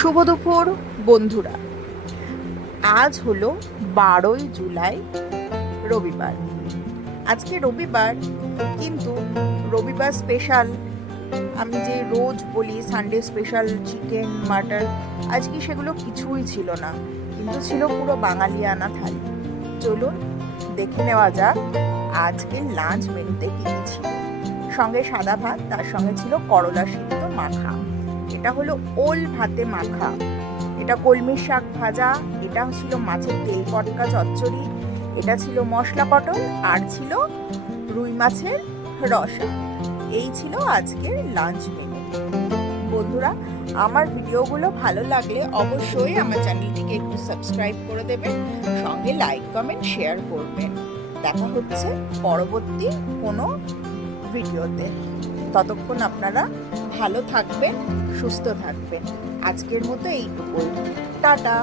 শুভ দুপুর বন্ধুরা। আজ হলো 12ই জুলাই, রবিবার। আজকে রবিবার, কিন্তু রবিবার স্পেশাল, আমি যে রোজ বলি সানডে স্পেশাল চিকেন মাটন, আজকে সেগুলো কিছুই ছিল না, কিন্তু ছিল পুরো বাঙালিয়ানা থালি। চলুন দেখে নেওয়া যাক আজকে লাঞ্চ মেনুতে কী কী ছিল। সঙ্গে সাদা ভাত, তার সঙ্গে ছিল করলা সিদ্ধ মাখা, এটা হলো ওল ভাতে মাখা, এটা কলমি শাক ভাজা, এটা ছিল মাছের তেল পটকা চচ্চড়ি, এটা ছিল মশলা পটল, আর ছিল রুই মাছের রসা। এই ছিল আজকের লাঞ্চ মেনু। বন্ধুরা, আমার ভিডিওগুলো ভালো লাগলে অবশ্যই আমার চ্যানেলটিকে একটু সাবস্ক্রাইব করে দেবেন, সঙ্গে লাইক কমেন্ট শেয়ার করবেন। দেখা হচ্ছে পরবর্তী কোনো ভিডিওতে। ততক্ষণ আপনারা ভালো থাকবেন, সুস্থ থাকবেন। আজকের মতো এইটুকুই। টাটা।